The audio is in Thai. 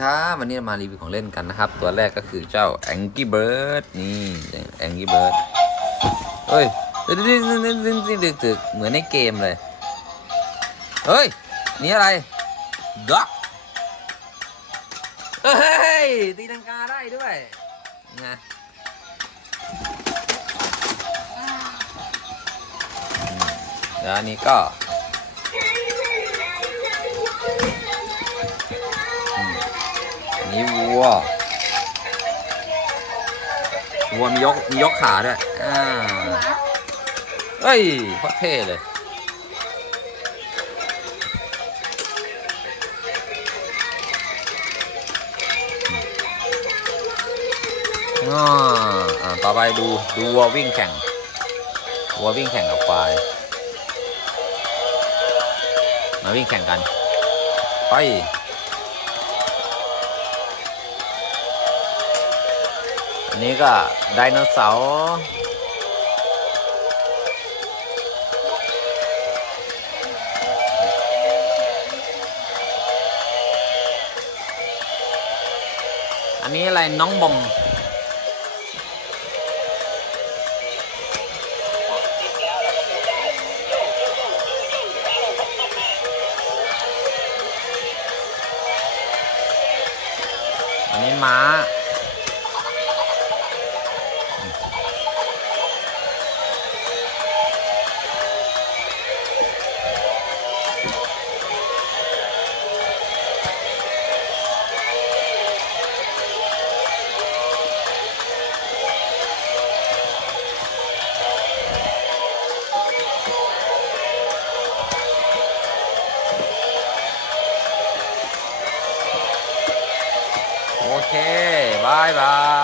ครับวันนี้มารีวิวของเล่นกันนะครับ ตัวแรกก็คือเจ้า Angry Bird นี่ Angry Bird เฮ้ยดึงดึงดึงดึงดึงดึงเหมือนในเกมเลย เฮ้ย นี่อะไรด็อกเฮ้ย ตีลังกาได้ด้วยนะแล้วนี้ก็ นี้วัว วัวมียกมียกขาด้วย อ่า เฮ้ยโคตรเท่เลยอ่าอ่า ต่อไปดู ดูวัววิ่งแข่ง วัววิ่งแข่งกับควาย มาวิ่งแข่งกัน ไป อันนี้ก็ไดโนเสาร์อันนี้อะไรน้องบองอันนี้ม้า เคบายบาย